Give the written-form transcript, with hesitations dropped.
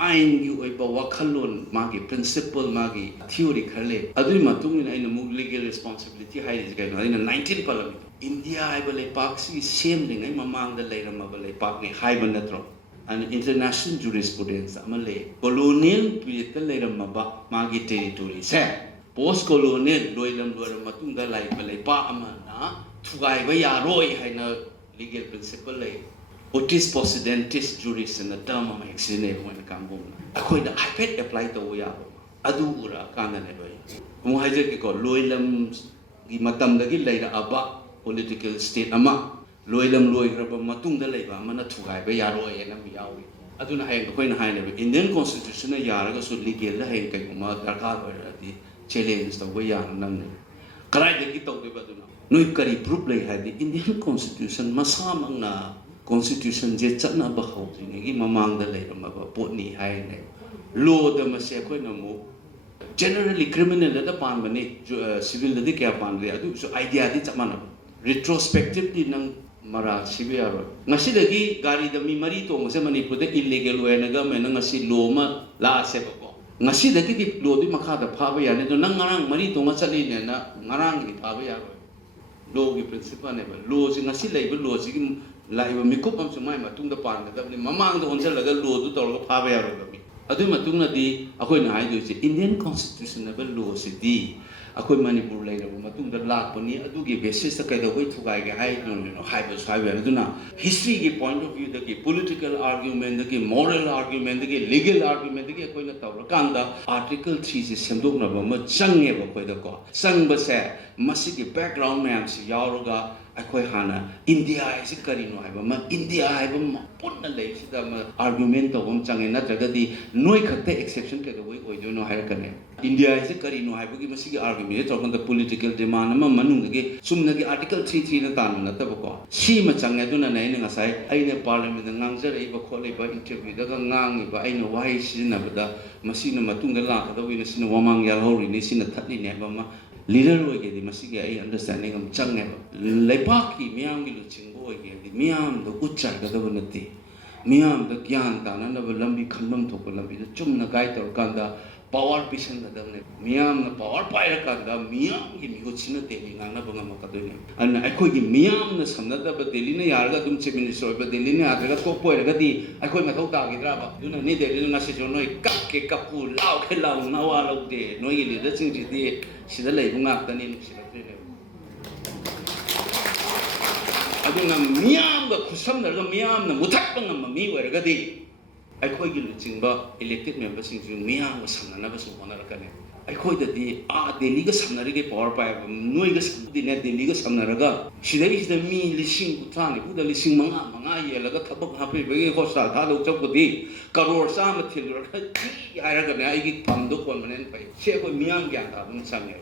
ain yu oi ba wakhalon magi principle magi theory khale adui matung ina legal responsibility hai is gain ina 19 parliament India ai ba lepak si same lingai mamang da leiram ba lepak ni hai ban natro and international jurisprudence amale colonial period da leiram ba magi territory se post colonial loilam matung da lai ba lepak ama na thugai ba yaroi hai na legal principle lei Otis possidentis juris in the term of exine when Kambum. I could apply to Yabo. Adura Kananeway. Muhaja called Loilam Gimatam the Gilada Abba, political state ama. Loilam Loiraba Matung the Leva, Manatugai, Bayaro and Miawi. Aduna Hang Queen Hine. Indian constitution, a Yaraga should legal the Hankama, Darkar, the challenge the Wayan Nani. Cry the Gito de Baduna. No Kari Pruplay had the Indian constitution, Masamanga. Constitution je chatna ba khawri gi mamang da leiram ba potni hai ne law da ma se khoi na mu generally criminal da pan bani civil da kya pan re adu so idea di chamana retrospectively nang mara civil ro ngasi da gi gari da mi mari to ngase Manipur da illegal way na ga me ngasi law ma la se ba ko ngasi da gi di law di makha da pha ba ya ne to nang ngarang mari to nga chali ne na ngarang gi pha ba ya ro law gi principle ne ba law si ngasi lai ba law si Laiba Mikup of Sumai Matung the Pan, the Mamang the Onsalaga law to Toro Pavia. Adu Matuna di, Aquina Haidu, Indian constitutional law city, Aqui Manipur later, Matung the Laponi, Adugi basis the kind of way to guide Hybus Hyberduna. History point of view, the political argument, the moral argument, the legal argument, the Aquina Taurakanda, Article 3 is Sanduna, Chang ever quite the go. Sang Basa, Masiki background maps, Yaroga. Akwai hana India is karino haiba ma India haiba ma punna lei sida ma argument to bom change na traga di noi khakte exception ke doi oi jono hair kane India is karino haiba ki masi argument to the political demand ma manung ge sumna ge article 33 na tan na tab ko si ma change duna nei nga sai ai ne parliament ngang jare ba khole ba interview da ngang ba ai no wai sin na ba masi na matung ga la ka doi na sin wamang yal hori ni sin thatni ne ba ma leader wage di masigi ai understanding am change leipaki miyam gi luchingbo wage di miyam do uchar ga da banati miyam da gyan ta na ba lambi khanbam thok lambi da chumna gai tor kanda power pisan da ne miyam na power pai ra kanda miyam gi mi uchina te ni ngana ba ngam ka do ne an ai khoi gi miyam na samna da ba delhi na yar ga dum chief minister ba delhi na adra ga top poi ra ga di ai khoi ma thau ta gi dra ba duna ni delhi na si jo noi kap ke kapu lao ke lao na wa lo de noi gi leader ching ji di sida lei bunga ta ni sida tre aduna miyam ga khusam na ga miyam na muthak pa ngam mi wa ga di ai khoi gi luching ba elected members sing ju miyam ga samna na ba su hona ra ka ne ai khoi da di delhi ga samna ri ge power pa noi ga di ne delhi ga samna ra ga sida mi lising uthani bu da lising manga ye la ga thabak ha pe be ko sa tha do chok di karor sa ma thil ra ka ai ra ga ne ai gi pam do kon manen pai che ko miyam gyan ta dum sang ne